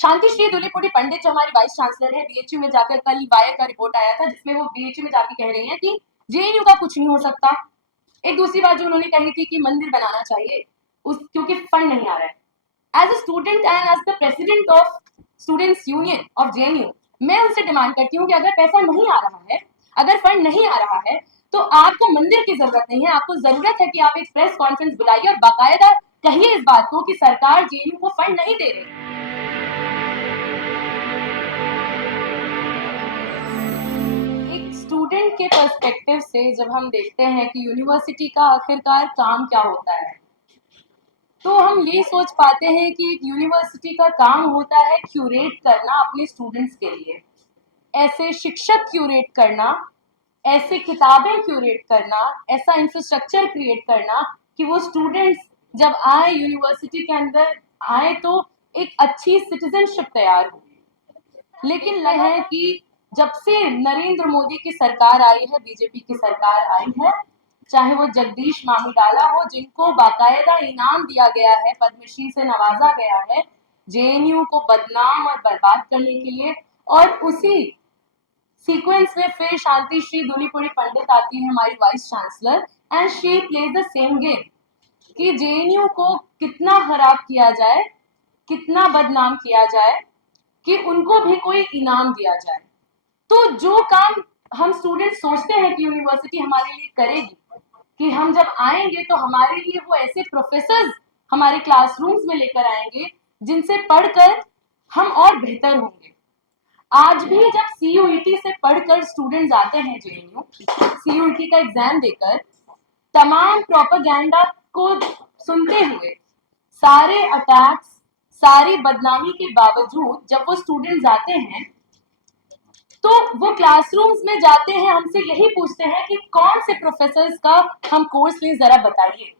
शांतिश्री धूलीपुड़ी पंडित जो हमारी vice chancellor है बीएचयू में जाकर, कल वायर का रिपोर्ट आया था जिसमें वो बीएचयू में जाकर कह रही हैं कि जेएनयू का कुछ नहीं हो सकता। एक दूसरी बात जो उन्होंने कही थी कि मंदिर बनाना चाहिए क्योंकि फंड नहीं आ रहा है। As a student and as the president of students union of JNU, मैं उनसे डिमांड करती हूँ कि अगर पैसा नहीं आ रहा है, अगर फंड नहीं आ रहा है, तो आपको मंदिर की जरूरत नहीं है, आपको जरूरत है कि आप एक प्रेस कॉन्फ्रेंस बुलाइए और बाकायदा कहिए इस बात को कि सरकार जेएनयू को फंड नहीं दे रही। स्टूडेंट के पर्सपेक्टिव से जब हम देखते हैं कि यूनिवर्सिटी का आखिरकार काम क्या होता है, तो हम ये सोच पाते हैं कि यूनिवर्सिटी का काम होता है क्यूरेट करना अपने स्टूडेंट्स के लिए, ऐसे शिक्षक क्यूरेट करना, ऐसे किताबें क्यूरेट करना, ऐसा इंफ्रास्ट्रक्चर क्रिएट करना कि वो स्टूडेंट्स जब आए यूनिवर्सिटी के अंदर आए तो एक अच्छी सिटीजनशिप तैयार हो। लेकिन यह है कि जब से नरेंद्र मोदी की सरकार आई है, बीजेपी की सरकार आई है, चाहे वो जगदीश मामीडाला हो जिनको बाकायदा इनाम दिया गया है, पद्मश्री से नवाजा गया है जेएनयू को बदनाम और बर्बाद करने के लिए, और उसी सीक्वेंस में फिर शांतिश्री धूलीपुड़ी पंडित आती है हमारी vice chancellor and she plays the same game कि जेएनयू को कितना खराब किया जाए, कितना बदनाम किया जाए कि उनको भी कोई इनाम दिया जाए। तो जो काम हम स्टूडेंट सोचते हैं कि यूनिवर्सिटी हमारे लिए करेगी, कि हम जब आएंगे तो हमारे लिए वो ऐसे प्रोफेसर्स हमारे क्लासरूम्स में लेकर आएंगे जिनसे पढ़कर हम और बेहतर होंगे। आज भी जब सीयूईटी से पढ़कर स्टूडेंट्स आते हैं जेएनयू, सीयूईटी का एग्जाम देकर तमाम प्रोपेगेंडा को सुनते हुए, सारे अटैक्स, सारी बदनामी के बावजूद जब वो स्टूडेंट्स आते हैं तो वो क्लासरूम्स में जाते हैं, हमसे यही पूछते हैं कि कौन से प्रोफेसर्स का हम कोर्स लें, जरा बताइए,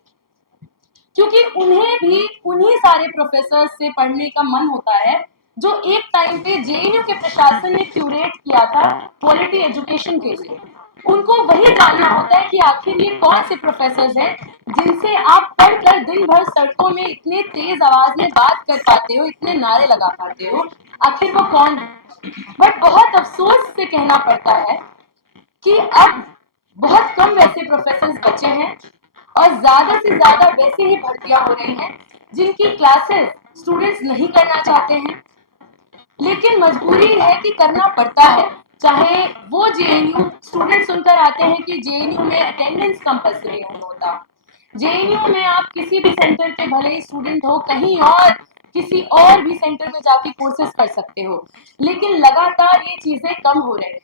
क्योंकि उन्हें भी उन्हीं सारे प्रोफेसर्स से पढ़ने का मन होता है जो एक टाइम पे जेएनयू के प्रशासन ने क्यूरेट किया था क्वालिटी एजुकेशन के लिए। उनको वही जानना होता है कि आखिर ये कौन से प्रोफेसर्स हैं जिनसे आप पढ़कर दिन भर सड़कों में इतने तेज आवाज में बात कर पाते हो, इतने नारे लगा पाते हो, आखिर वो कौन है। बट बहुत अफसोस से कहना पड़ता है कि अब बहुत कम वैसे प्रोफेसर्स बचे हैं और ज्यादा से ज्यादा वैसे ही भर्तियां हो रही हैं जिनकी क्लासेस स्टूडेंट्स नहीं करना चाहते हैं, लेकिन मजबूरी है कि करना पड़ता है। चाहे वो जेएनयू स्टूडेंट सुनकर आते हैं कि जेएनयू में अटेंडेंस कंपल्सरी नहीं होता, जेएनयू में आप किसी भी सेंटर के भले ही स्टूडेंट हो, कहीं और किसी और भी सेंटर में जाके कोर्सेज कर सकते हो, लेकिन लगातार ये चीजें कम हो रही हैं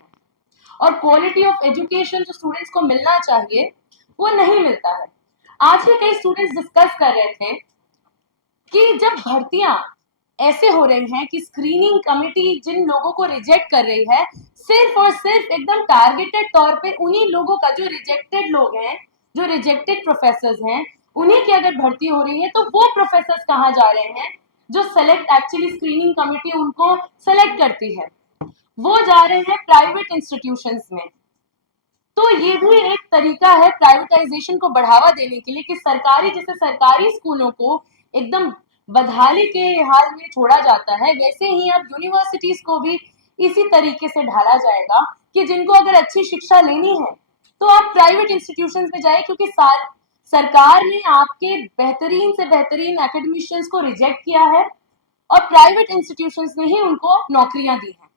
और क्वालिटी ऑफ एजुकेशन जो स्टूडेंट्स को मिलना चाहिए वो नहीं मिलता है। आज ही कई स्टूडेंट्स डिस्कस कर रहे थे कि जब भर्तियां ऐसे हो रही हैं कि स्क्रीनिंग कमेटी जिन लोगों को रिजेक्ट कर रही है, सिर्फ और सिर्फ एकदम टारगेटेड तौर पे उन्हीं लोगों का, जो रिजेक्टेड लोग हैं, जो रिजेक्टेड प्रोफेसर्स हैं, उन्हीं की अगर भर्ती हो रही है तो वो प्रोफेसर्स कहाँ जा रहे हैं जो सेलेक्ट, एक्चुअली स्क्रीनिंग कमेटी उनको सेलेक्ट करती है, वो जा रहे हैं प्राइवेट इंस्टीट्यूशंस में। तो ये भी एक तरीका है प्राइवेटाइजेशन को बढ़ावा देने के लिए कि सरकारी, जैसे सरकारी स्कूलों को एकदम बदहाली के हाल में छोड़ा जाता है, वैसे ही अब यूनिवर्सिटीज को भी इसी तरीके से ढाला जाएगा कि जिनको अगर अच्छी शिक्षा लेनी है तो आप प्राइवेट इंस्टीट्यूशंस में जाए, क्योंकि सरकार ने आपके बेहतरीन से बेहतरीन एकेडमिशियंस को रिजेक्ट किया है और प्राइवेट इंस्टीट्यूशंस ने ही उनको नौकरियां दी हैं।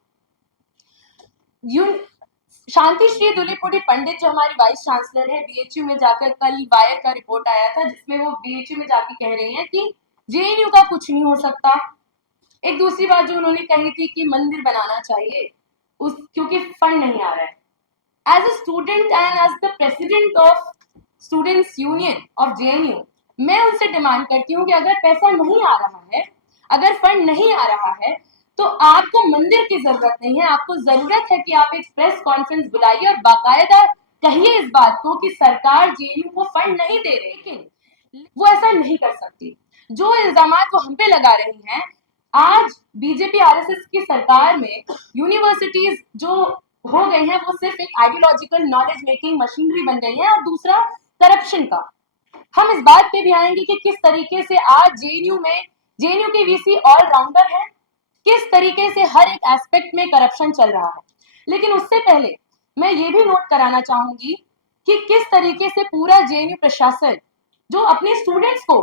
शांतिश्री धूलीपुड़ी पंडित जो हमारी वाइस चांसलर है बीएचयू में जाकर, कल वायर का रिपोर्ट आया था जिसमें वो बीएचयू में जाकर कह रही हैं कि जेएनयू का कुछ नहीं हो सकता। एक दूसरी बात जो उन्होंने कही थी कि मंदिर बनाना चाहिए क्योंकि फंड नहीं आ रहा है। As a student and as the president of students union of JNU, मैं उनसे डिमांड करती हूँ कि अगर पैसा नहीं आ रहा है, अगर फंड नहीं आ रहा है, तो आपको मंदिर की जरूरत नहीं है, आपको जरूरत है कि आप एक प्रेस कॉन्फ्रेंस बुलाइए और बाकायदा कहिए इस बात को कि सरकार जेएनयू को फंड नहीं दे रही। लेकिन वो ऐसा नहीं कर सकती। जो इल्जाम वो हम पे लगा रही हैं, आज बीजेपी आरएसएस की सरकार में यूनिवर्सिटीज जो हो गई हैं वो सिर्फ एक आइडियोलॉजिकल नॉलेज मेकिंग मशीनरी बन गई है, और दूसरा करप्शन का। हम इस बात पे भी आएंगे कि किस तरीके से आज जेएनयू के वीसी ऑलराउंडर है, किस तरीके से हर एक एस्पेक्ट में करप्शन चल रहा है। लेकिन उससे पहले मैं ये भी नोट कराना चाहूंगी कि किस तरीके से पूरा जेएनयू प्रशासन जो अपने स्टूडेंट्स को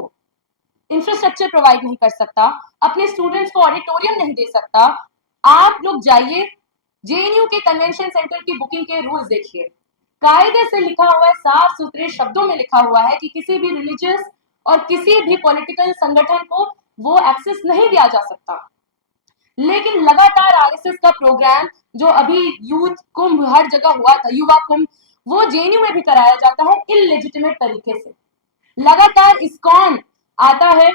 इंफ्रास्ट्रक्चर प्रोवाइड नहीं कर सकता, अपने स्टूडेंट्स को ऑडिटोरियम नहीं दे सकता। आप लोग जाइए जेएनयू के कन्वेंशन सेंटर की बुकिंग के रूल्स देखिए, कायदे से लिखा हुआ है, साफ सुथरे शब्दों में लिखा हुआ है कि किसी भी रिलीजियस और किसी भी पॉलिटिकल संगठन को वो एक्सेस नहीं दिया जा सकता। लेकिन लगातार आरएसएस का प्रोग्राम जो अभी यूथ कुंभ हर जगह हुआ था, युवा कुंभ, वो जेएनयू में भी कराया जाता है इलेजिटिमेट तरीके से। लगातार इस्कॉन आता है,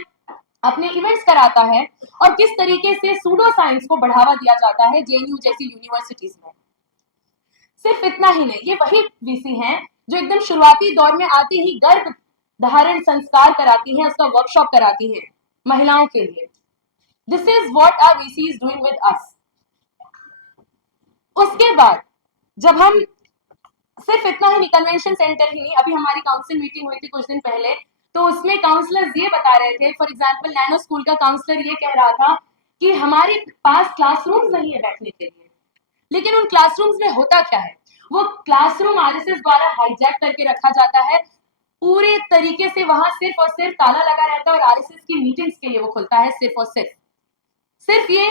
अपने इवेंट्स कराता है, और किस तरीके से सूडो साइंस को बढ़ावा दिया जाता है जेएनयू जैसी यूनिवर्सिटीज में। सिर्फ इतना ही नहीं, ये वही वीसी हैं जो एकदम शुरुआती दौर में आते ही गर्भ धारण संस्कार कराती हैं, उसका वर्कशॉप कराती हैं महिलाओं के लिए। This is what our VC is doing with us. उसके बाद जब हम सिर्फ इतना ही नहीं, कन्वेंशन सेंटर ही नहीं, अभी हमारी काउंसिल मीटिंग हुई थी कुछ दिन पहले, तो उसमें काउंसलर्स ये बता रहे थे, फॉर एग्जांपल नैनो स्कूल का काउंसलर ये कह रहा था कि हमारे पास क्लासरूम्स नहीं है बैठने के लिए। लेकिन उन क्लासरूम्स में होता क्या है, वो क्लासरूम आरएसएस द्वारा हाईजैक करके रखा जाता है, पूरे तरीके से वहां सिर्फ और सिर्फ ताला लगा रहता है और आरएसएस की मीटिंग्स के लिए वो खुलता है सिर्फ और सिर्फ ये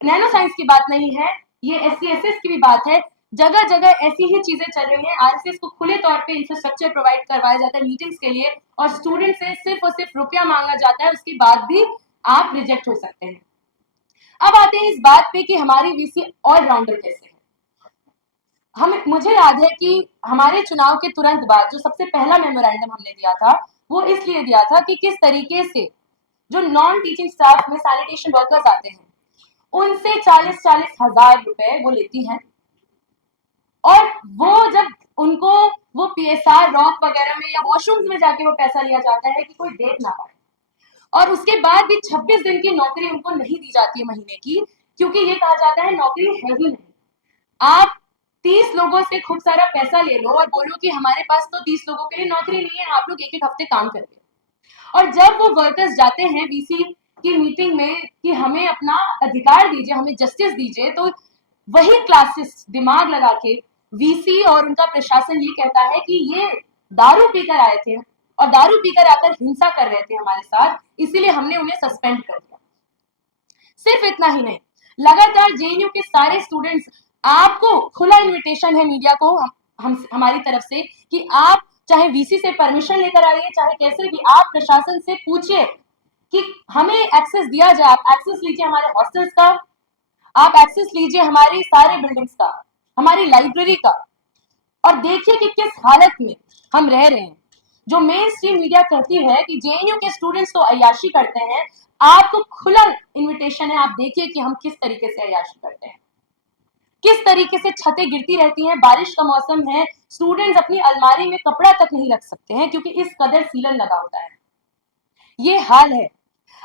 नैनो साइंस की बात नहीं है, ये एससीएसएस की भी बात है। जगह जगह ऐसी ही चीजें चल रही हैं, आरएसएस को खुले तौर पे इंफ्रास्ट्रक्चर प्रोवाइड करवाया जाता है मीटिंग्स के लिए, और स्टूडेंट से सिर्फ और सिर्फ रुपया मांगा जाता है, उसके बाद भी आप रिजेक्ट हो सकते हैं। अब आते हैं इस बात पे कि हमारी वीसी ऑलराउंडर कैसे है। मुझे याद है कि हमारे चुनाव के तुरंत बाद जो सबसे पहला मेमोरेंडम हमने दिया था, वो इसलिए दिया था कि किस तरीके से जो नॉन टीचिंग स्टाफ में सैनिटेशन वर्कर्स आते हैं, उनसे 40-40 हजार रुपए वो लेती हैं, और वो जब उनको वो पीएसआर रॉक वगैरह में या वॉशरूम्स में जाके वो पैसा लिया जाता है कि कोई देख ना पाए, और उसके बाद भी 26 दिन की नौकरी उनको नहीं दी जाती है महीने की, क्योंकि ये कहा जाता है नौकरी है ही नहीं। आप 30 लोगों से खूब सारा पैसा ले लो और बोलो कि हमारे पास तो 30 लोगों के लिए नौकरी नहीं है, आप लोग एक एक हफ्ते काम करिए। और जब वो वर्कर्स जाते हैं वीसी की मीटिंग में कि हमें अपना अधिकार दीजिए, हमें जस्टिस दीजिए, तो वही क्लासेस दिमाग लगा के वीसी और उनका प्रशासन ये कहता है कि ये दारू पीकर आए थे और दारू पीकर आकर हिंसा कर रहे थे हमारे साथ, इसीलिए हमने उन्हें सस्पेंड कर दिया। सिर्फ इतना ही नहीं, लगातार जेएनयू के सारे स्टूडेंट्स, आपको खुला इनविटेशन है मीडिया को, हमारी तरफ से, कि आप चाहे वीसी से परमिशन लेकर आइए, चाहे कैसे भी, आप प्रशासन से पूछिए कि हमें एक्सेस दिया जाए। आप एक्सेस लीजिए हमारे हॉस्टल्स का, आप एक्सेस लीजिए हमारे सारे बिल्डिंग्स का, हमारी लाइब्रेरी का, और देखिए कि किस हालत में हम रह रहे हैं। जो मेन स्ट्रीम मीडिया कहती है कि जेएनयू के स्टूडेंट्स तो अय्याशी करते हैं, आपको खुला इनविटेशन है, आप देखिए कि हम किस तरीके से अय्याशी करते हैं, किस तरीके से छतें गिरती रहती हैं, बारिश का मौसम है, स्टूडेंट्स अपनी अलमारी में कपड़ा तक नहीं रख सकते हैं क्योंकि इस कदर सीलन लगा होता है। ये हाल है।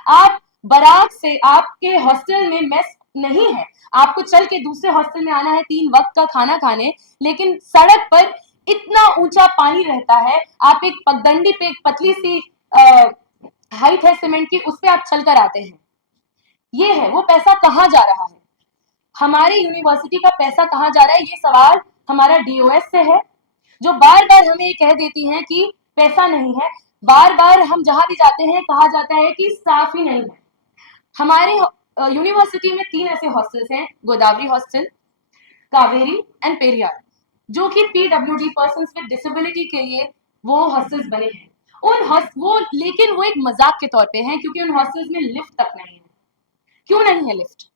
आप बराक से, आपके हॉस्टल में मेस नहीं है, आपको चल के दूसरे हॉस्टल में आना है 3 वक्त का खाना खाने, लेकिन सड़क पर इतना ऊंचा पानी रहता है, आप एक पगडंडी पे, एक पतली सी हाइट है सीमेंट की, उस पे आप चलकर आते हैं। ये है, वो पैसा कहाँ जा रहा है, हमारी यूनिवर्सिटी का पैसा कहाँ जा रहा है, ये सवाल हमारा डीओएस से है, जो बार बार हमें ये कह देती हैं कि पैसा नहीं है। बार बार हम जहां भी जाते हैं कहा जाता है कि स्टाफ ही नहीं है। हमारे यूनिवर्सिटी में 3 ऐसे हॉस्टल्स हैं, गोदावरी हॉस्टल, कावेरी एंड पेरियार, जो कि पीडब्ल्यूडी पर्सन्स विद डिसेबिलिटी के लिए वो हॉस्टल्स बने हैं। लेकिन वो एक मजाक के तौर पे हैं, क्योंकि उन हॉस्टल्स में लिफ्ट तक नहीं है। क्यों नहीं है लिफ्ट?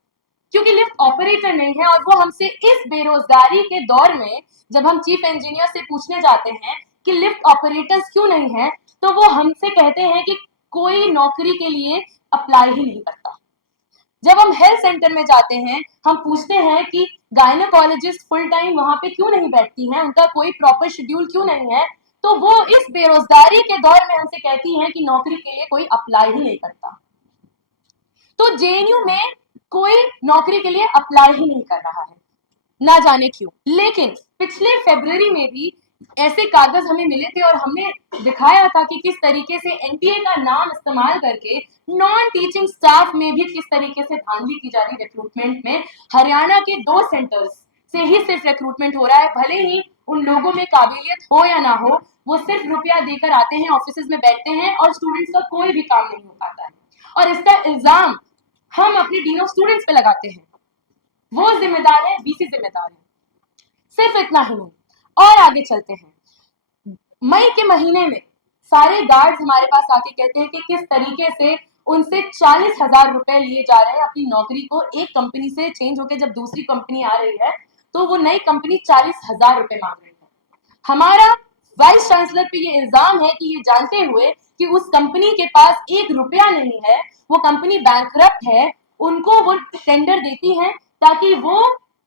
क्योंकि लिफ्ट ऑपरेटर नहीं है, और वो हमसे इस बेरोजगारी के दौर में, जब हम चीफ इंजीनियर से पूछने जाते हैं कि लिफ्ट ऑपरेटर्स क्यों नहीं है, तो वो हमसे कहते हैं कि कोई नौकरी के लिए अप्लाई ही नहीं करता। जब हम हेल्थ सेंटर में जाते हैं, हम पूछते हैं कि गायनोकोलॉजिस्ट फुल टाइम वहां पे क्यों नहीं बैठती हैं, उनका कोई प्रॉपर शेड्यूल क्यों नहीं है, तो वो इस बेरोजगारी के दौर में हमसे कहती हैं कि नौकरी के लिए कोई अप्लाई ही नहीं करता। तो जेएनयू में कोई नौकरी के लिए अप्लाई ही नहीं कर रहा है, ना जाने क्यों। लेकिन पिछले फरवरी में भी ऐसे कागज हमें मिले थे और हमने दिखाया था कि किस तरीके से एनटीए का नाम इस्तेमाल करके नॉन टीचिंग स्टाफ में भी किस तरीके से धांधली की जा रही रिक्रूटमेंट में। हरियाणा के 2 सेंटर्स से ही सिर्फ रिक्रूटमेंट हो रहा है, भले ही उन लोगों में काबिलियत हो या ना हो, वो सिर्फ रुपया देकर आते हैं, ऑफिस में बैठते हैं और स्टूडेंट्स का कोई भी काम नहीं हो पाता है। और इसका इल्जाम हम अपने डीन ऑफ स्टूडेंट्स पे लगाते हैं। वो जिम्मेदार है, वीसी जिम्मेदार है। सिर्फ इतना ही नहीं, और आगे चलते हैं। मई के महीने में सारे गार्ड्स हमारे पास आके कहते हैं कि किस तरीके से उनसे 40,000 रुपए लिए जा रहे हैं अपनी नौकरी को एक कंपनी से चेंज होकर जब दूसरी कंपनी आ रही है तो वो नई कंपनी 40,000 रुपए मांग रही है। हमारा वाइस चांसलर पे ये इल्जाम है कि ये जानते हुए कि उस कंपनी के पास 1 रुपया नहीं है, वो कंपनी बैंकरप्ट है, उनको वो टेंडर देती है ताकि वो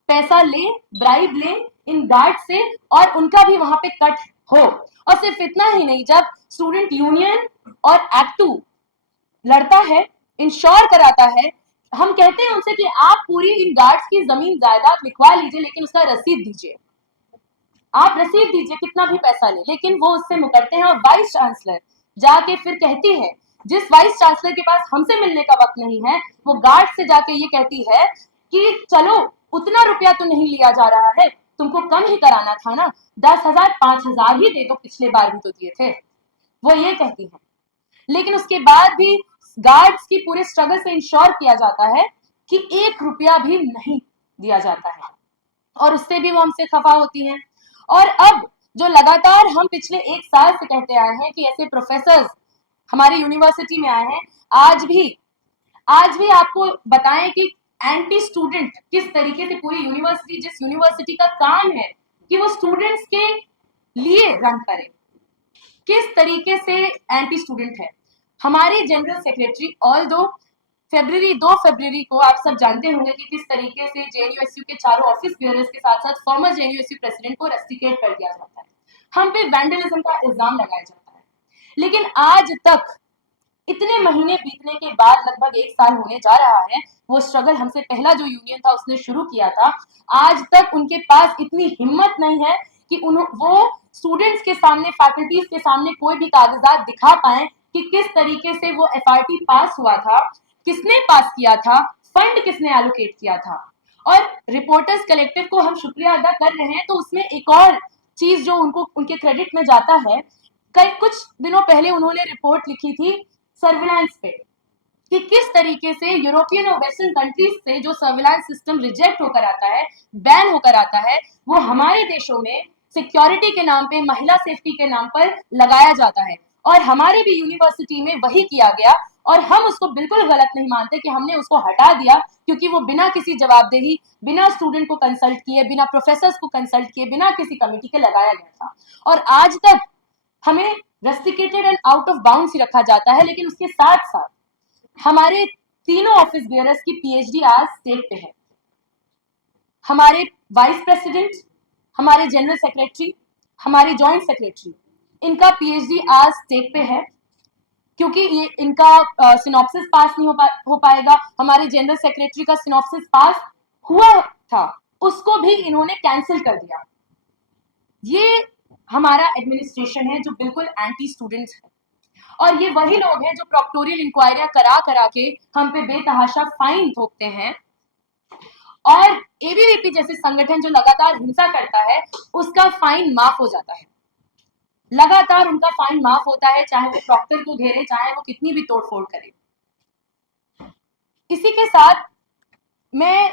पैसा ले, ब्राइब ले इन गार्ड से और उनका भी वहां पे कट हो। और सिर्फ इतना ही नहीं, जब स्टूडेंट यूनियन और एक्ट 2 लड़ता है, इंश्योर कराता है, हम कहते हैं उनसे कि आप पूरी इन गार्ड्स की जमीन जायदाद लिखवा लीजिए लेकिन उसका रसीद दीजिए, आप रसीद दीजिए कितना भी पैसा ले, लेकिन वो उससे मुकरते हैं। और वाइस चांसलर जाके फिर कहती है, जिस वाइस चांसलर के पास हमसे मिलने का वक्त नहीं है, वो गार्ड से जाके ये कहती है कि चलो उतना रुपया तो नहीं लिया जा रहा है, तुमको कम ही कराना था ना, 10,000 5,000 ही दे दो, पिछले बार भी तो दिए थे, वो ये कहती है। लेकिन उसके बाद भी गार्ड्स की पूरे स्ट्रगल से इंश्योर किया जाता है कि 1 रुपया भी नहीं दिया जाता है, और उससे भी वो हमसे खफा होती हैं। और अब जो लगातार हम पिछले 1 साल से कहते आए हैं कि ऐसे प्रोफेसर हमारी यूनिवर्सिटी में आए हैं, आज भी आपको बताएं कि एंटी स्टूडेंट किस तरीके से पूरी यूनिवर्सिटी, जिस यूनिवर्सिटी का काम है कि वो स्टूडेंट्स के लिए रन करे, किस तरीके से एंटी स्टूडेंट है। हमारे जनरल सेक्रेटरी, ऑल दो 2 फरवरी को आप सब जानते होंगे कि किस तरीके से जेएनयूएसयू के चारों ऑफिस बियरर्स के साथ साथ फॉर्मर जेएनयूएसयू प्रेसिडेंट को रस्टिकेट कर दिया जाता है, हम पे वैंडलिज्म का इल्जाम लगाया जाता है। लेकिन आज तक इतने महीने बीतने के बाद, लगभग 1 साल होने जा रहा है, वो स्ट्रगल हमसे पहला जो यूनियन था उसने शुरू किया था, आज तक उनके पास इतनी हिम्मत नहीं है कि वो स्टूडेंट्स के सामने, फैकल्टीज के सामने कोई भी कागजात दिखा पाए कि किस तरीके से वो एफआरटी पास हुआ था, किसने पास किया था, फंड किसने एलोकेट किया था। और रिपोर्टर्स कलेक्टिव को हम शुक्रिया अदा कर रहे हैं, तो उसमें एक और चीज जो उनको उनके क्रेडिट में जाता है, कुछ दिनों पहले उन्होंने रिपोर्ट लिखी थी सर्विलांस पे कि किस तरीके से यूरोपियन और वेस्टर्न कंट्रीज से जो सर्विलांस सिस्टम रिजेक्ट होकर आता है, बैन होकर आता है, वो हमारे देशों में सिक्योरिटी के नाम पे, महिला सेफ्टी के नाम पर लगाया जाता है। और हमारी भी यूनिवर्सिटी में वही किया गया, और हम उसको बिल्कुल गलत नहीं मानते कि हमने उसको हटा दिया, क्योंकि वो बिना किसी जवाबदेही, बिना स्टूडेंट को कंसल्ट किए, बिना प्रोफेसर को कंसल्ट किए, बिना किसी कमेटी के लगाया गया था। और आज तक हमें restricted and out of bounds ही रखा जाता है। लेकिन उसके साथ साथ हमारे तीनों ऑफिस बियरर्स की पीएचडी आज स्टेक पे है। हमारे वाइस प्रेसिडेंट, हमारे जनरल सेक्रेटरी, हमारे जॉइंट सेक्रेटरी, इनका पीएचडी आज स्टेक पे है, क्योंकि ये इनका सिनॉप्सिस पास नहीं हो पाएगा। हमारे जनरल सेक्रेटरी का सिनॉप्सिस पास हुआ था, उसको भी इन्होंने कैंसिल कर दिया। ये हमारा एडमिनिस्ट्रेशन है जो बिल्कुल एंटी स्टूडेंट्स है, और ये वही लोग हैं जो प्रोक्टोरियल इंक्वायरियां करा के हम पे बेतहाशा फाइन थोपते हैं। और एबीवीपी जैसे संगठन जो लगातार हिंसा करता है, उसका फाइन माफ हो जाता है, लगातार उनका फाइन माफ होता है, चाहे वो प्रॉक्टर को घेरे, चाहे वो कितनी भी तोड़फोड़ करे। इसी के साथ मैं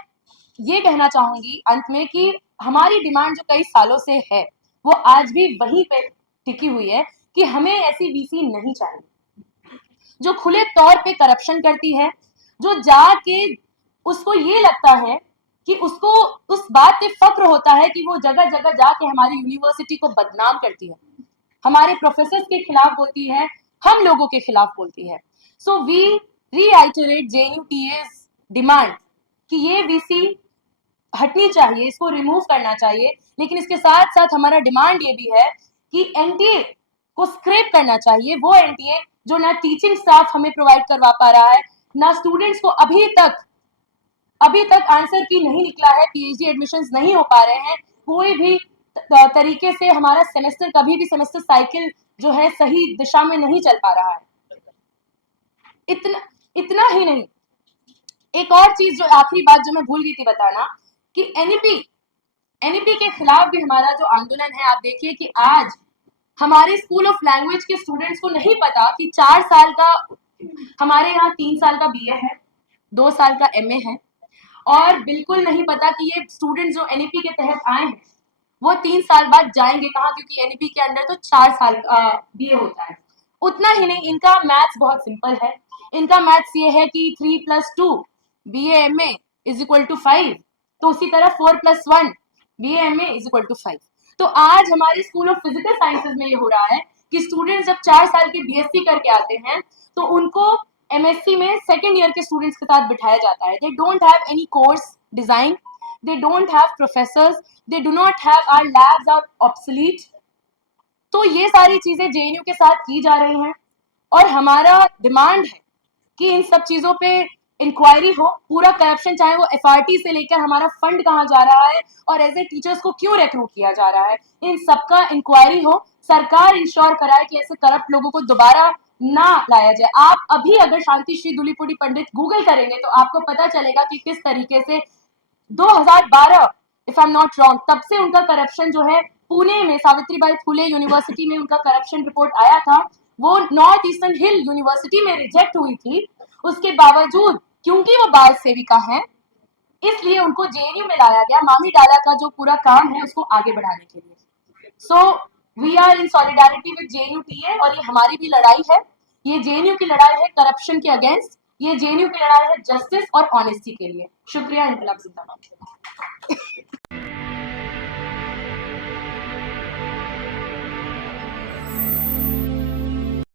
ये कहना चाहूंगी अंत में कि हमारी डिमांड जो कई सालों से है, वो आज भी वहीं पे टिकी हुई है कि हमें ऐसी वीसी नहीं चाहिए जो खुले तौर पे करप्शन करती है, जो जाके उसको ये लगता है कि उसको उस बात पे फक्र होता है कि वो जगह जगह जाके हमारी यूनिवर्सिटी को बदनाम करती है, हमारे प्रोफेसर्स के खिलाफ बोलती है, हम लोगों के खिलाफ बोलती है। सो वी रीआइटरेट जेएनयूटीएस डिमांड कि ये वीसी हटनी चाहिए, इसको रिमूव करना चाहिए। लेकिन इसके साथ साथ हमारा डिमांड ये भी है कि एनटीए को स्क्रैप करना चाहिए, वो एनटीए जो ना टीचिंग स्टाफ हमें प्रोवाइड करवा पा रहा है, ना स्टूडेंट्स को अभी तक आंसर की नहीं निकला है, पीएचडी एडमिशंस नहीं हो पा रहे हैं, कोई भी तरीके से हमारा सेमेस्टर, कभी भी सेमेस्टर साइकिल जो है सही दिशा में नहीं चल पा रहा है। इतना इतना ही नहीं, एक और चीज जो आखिरी बात जो मैं भूल गई थी बताना, कि एनईपी के खिलाफ भी हमारा जो आंदोलन है, आप देखिए कि आज हमारे स्कूल ऑफ लैंग्वेज के स्टूडेंट्स को नहीं पता कि 4 साल का, हमारे यहाँ 3 साल का बीए है, 2 साल का एमए है, और बिल्कुल नहीं पता कि ये स्टूडेंट जो एनईपी के तहत आए हैं वो 3 साल बाद जाएंगे कहाँ, क्योंकि एनईपी के अंदर तो 4 साल का बीए होता है। उतना ही नहीं, इनका मैथ्स बहुत सिंपल है। इनका मैथ्स ये है कि 3+2 BA MA is equal to 5, तो उसी तरह 4+1 BA MA is equal to 5। तो आज हमारे स्कूल ऑफ फिजिकल साइंसेज में ये हो रहा है कि स्टूडेंट्स जब 4 साल की बीएससी करके आते हैं तो उनको एमएससी में सेकेंड ईयर के स्टूडेंट्स के साथ बिठाया जाता है। They don't have any course design, they don't have professors, they do not have, our labs are obsolete। तो ये सारी चीजें जेएनयू के साथ की जा रही हैं, और हमारा डिमांड है कि इन सब चीजों पे इंक्वायरी हो। पूरा करप्शन, चाहे वो एफआरटी से लेकर हमारा फंड कहाँ जा रहा है और एज ए टीचर्स को क्यों रिक्रूट किया जा रहा है, इन सबका इंक्वायरी हो। सरकार इंश्योर कराए कि ऐसे करप्ट लोगों को दोबारा ना लाया जाए। आप अभी अगर शांति श्री धूलीपुड़ी पंडित गूगल करेंगे तो आपको पता चलेगा कि किस तरीके से 2012, if I am not wrong, तब से उनका करप्शन जो है, पुणे में सावित्रीबाई फुले यूनिवर्सिटी में उनका करप्शन रिपोर्ट आया था, वो नॉर्थ ईस्टर्न हिल यूनिवर्सिटी में रिजेक्ट हुई थी। उसके बावजूद, क्योंकि वो बाल सेविका है, इसलिए उनको जेएनयू में लाया गया, मामी डाला का जो पूरा काम है उसको आगे बढ़ाने के लिए। So we are in solidarity with JNU TA, और ये हमारी भी लड़ाई है। ये जेएनयू की लड़ाई है करप्शन के अगेंस्ट, ये जेएनयू की लड़ाई है जस्टिस और ऑनेस्टी के लिए। शुक्रिया। इनकलाब जिंदाबाद।